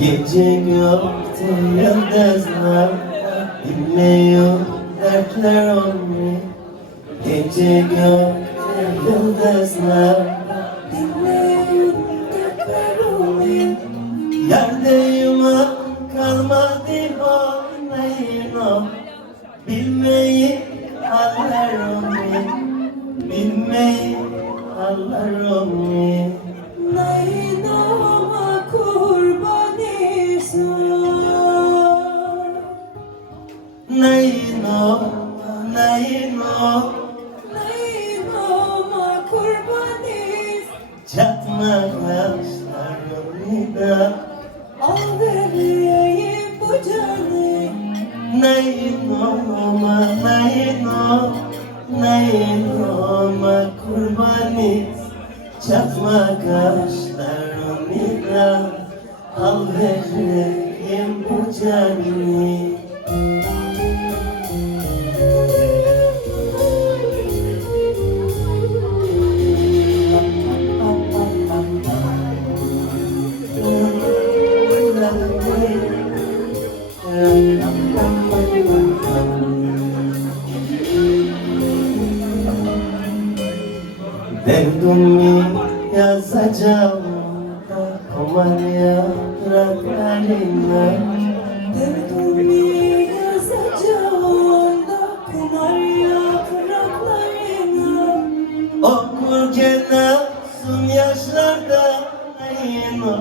Gece gökte yıldızlar dinliyor dertler onu. Gece gökte yıldızlar dinliyor dertler onu. Yerde yumak kalmadı o Nayino. Bilmeyi haller onu. Bilmeyi haller onu. Nayino'ma kurban Nayino, Nayino, Nayino'ma kurbanız. çatma kaşlarımda Al vereyim bu canı. Nayino'ma, Nayino, Nayino'ma kurbanız. Çatma kaşlarımda al vereyim bu canı. Derdimi yazacağım da koman yapraklarına. Derdimi yazacağım da kumar yapraklarına. Okurken ağzım yaşlarda Nayino.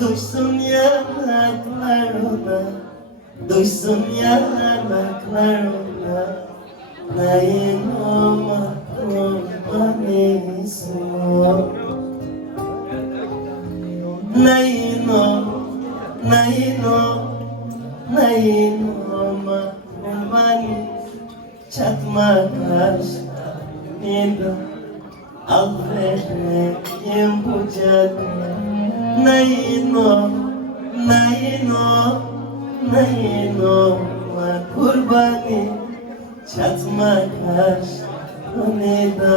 Duysun yanaklarına, duysun yanaklarına. Nayino'ma kurbanıyım. Nayino, Nayino, Nayino'ma kurbanıyım. Çatma kaşlarımda al vereyim bu canı. Nayino, Nayino, Nayino'ma kurbanıyım. Çatma kaşlarımda